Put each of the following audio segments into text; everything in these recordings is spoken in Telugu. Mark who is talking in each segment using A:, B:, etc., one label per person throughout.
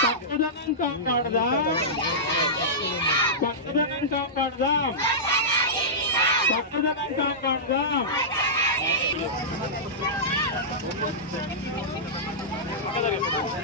A: పచ్చదనం కాపాడదాం పచ్చదనం కాపాడదాం పచ్చదనం కాపాడదాం పచ్చని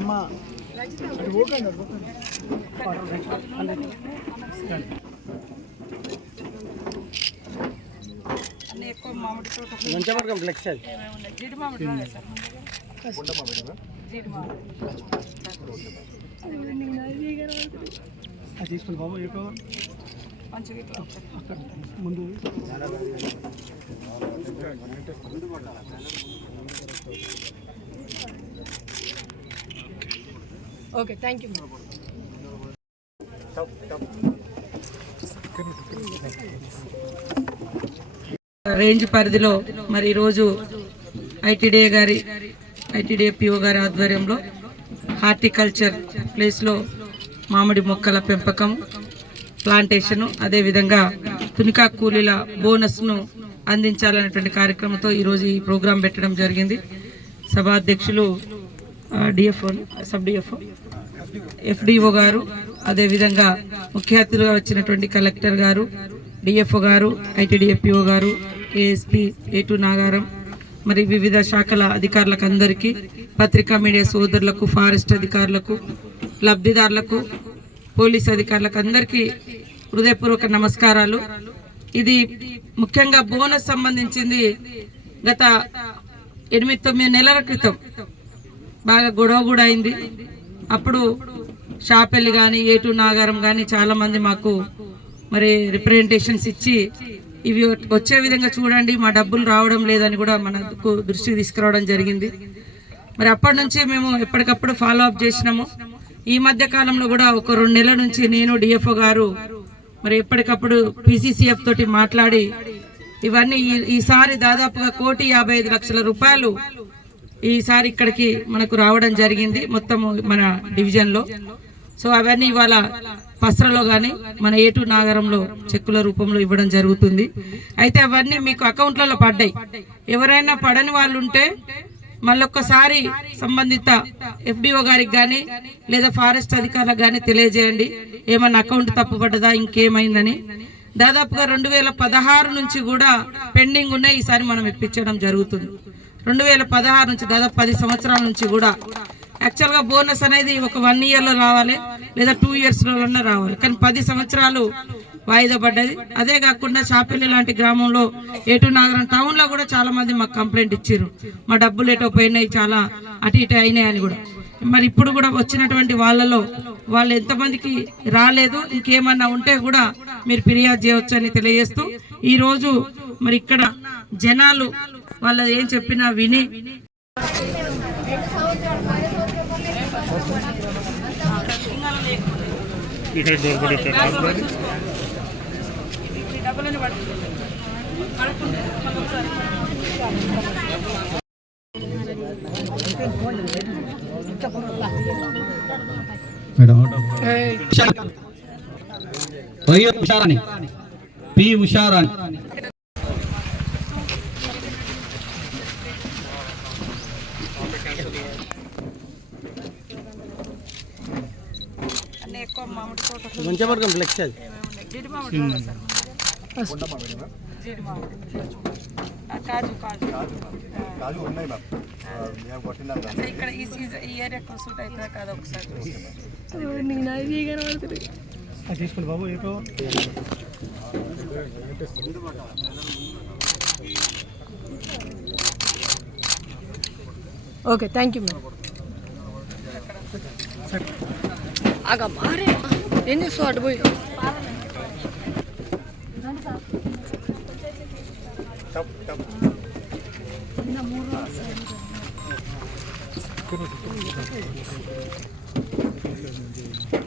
B: తోట
C: మంచవర్గం ఫ్లెక్స్ అది
B: జీడి మామిడి జీడి మామిడి
C: తీసుకుని బాబు
B: మంచిగా
C: అక్కడ. ముందు.
B: ఓకే థ్యాంక్ యూ రేంజ్ పరిధిలో మరి ఈరోజు ఐటీడీఏ గారి ఐటీడీఏ పిఓ గారి ఆధ్వర్యంలో హార్టికల్చర్ ప్లేస్లో మామిడి మొక్కల పెంపకం ప్లాంటేషన్ అదేవిధంగా తునికా కూలీల బోనస్ను అందించాలనేటువంటి కార్యక్రమంతో ఈరోజు ఈ ప్రోగ్రాం పెట్టడం జరిగింది. సభాధ్యక్షులు డిఎఫ్ఓ సబ్ డిఎఫ్ఓ ఎఫ్డిఓ గారు అదేవిధంగా ముఖ్య అతిథులుగా వచ్చినటువంటి కలెక్టర్ గారు డిఎఫ్ఓ గారు ఐటీడీఎఫ్పిఓ గారు ఏఎస్పీ ఏటు నాగారం మరి వివిధ శాఖల అధికారులకు అందరికీ పత్రికా మీడియా సోదరులకు ఫారెస్ట్ అధికారులకు లబ్ధిదారులకు పోలీస్ అధికారులకు అందరికీ హృదయపూర్వక నమస్కారాలు. ఇది ముఖ్యంగా బోనస్ సంబంధించింది గత ఎనిమిది తొమ్మిది నెలల క్రితం. బాగా గొడవ కూడా అయింది. అప్పుడు షాపెల్లి కానీ ఏటు నాగారం కానీ చాలామంది మాకు మరి రిప్రజెంటేషన్స్ ఇచ్చి ఇవి వచ్చే విధంగా చూడండి మా డబ్బులు రావడం లేదని కూడా మనకు దృష్టికి తీసుకురావడం జరిగింది. మరి అప్పటి నుంచి మేము ఎప్పటికప్పుడు ఫాలో అప్ చేసినాము. ఈ మధ్య కాలంలో కూడా ఒక రెండు నెలల నుంచి నేను డిఎఫ్ఓ గారు మరి ఎప్పటికప్పుడు పిసిసిఎఫ్ తోటి మాట్లాడి ఇవన్నీ ఈ- ఈసారి దాదాపుగా కోటి యాభై ఐదు లక్షల రూపాయలు ఈసారి ఇక్కడికి మనకు రావడం జరిగింది మొత్తము మన డివిజన్లో. సో అవన్నీ ఇవాళ పస్రలో కానీ మన ఏటు నాగరంలో చెక్కుల రూపంలో ఇవ్వడం జరుగుతుంది. అయితే అవన్నీ మీకు అకౌంట్లలో పడ్డాయి. ఎవరైనా పడని వాళ్ళు ఉంటే మళ్ళొక్కసారి సంబంధిత ఎఫ్డిఓ గారికి కానీ లేదా ఫారెస్ట్ అధికారులకు కానీ తెలియజేయండి. ఏమన్నా అకౌంట్ తప్పుపడ్డదా ఇంకేమైందని. దాదాపుగా రెండు వేల పదహారు నుంచి కూడా పెండింగ్ ఉన్నాయి. ఈసారి మనం ఇప్పించడం జరుగుతుంది. రెండు వేల పదహారు నుంచి దాదాపు పది సంవత్సరాల నుంచి కూడా యాక్చువల్గా బోనస్ అనేది ఒక వన్ ఇయర్లో రావాలి లేదా టూ ఇయర్స్లోనే రావాలి. కానీ పది సంవత్సరాలు వాయిదా పడ్డది. అదే కాకుండా చాపల్లి లాంటి గ్రామంలో ఏటు నాగరం టౌన్లో కూడా చాలామంది మాకు కంప్లైంట్ ఇచ్చారు. మా డబ్బులు ఏటో పోయినాయి చాలా అటు ఇటు అయినాయి అని కూడా. మరి ఇప్పుడు కూడా వచ్చినటువంటి వాళ్ళలో వాళ్ళు ఎంతమందికి రాలేదు ఇంకేమన్నా ఉంటే కూడా మీరు ఫిర్యాదు చేయవచ్చు అని తెలియజేస్తూ ఈరోజు మరి ఇక్కడ జనాలు వాళ్ళ ఏం చెప్పినా విని.
D: వై ఉషారాణి పి ఉషారాణి
C: మంచవర్గం ఫ్లెక్స్ అది
B: కాజు కాజు
E: కాజు ఉన్నాయి మ్యామ్
B: అసలు ఇక్కడ ఈ సీజన్ ఈ ఏరియా సూట్ అవుతుందా కాదా ఒకసారి
C: తీసుకోండి బాబు ఏటో
E: ఓకే థ్యాంక్ యూ మేడం ఆగా మారే ఏం చేస్తావు అటు పోయి Thank you.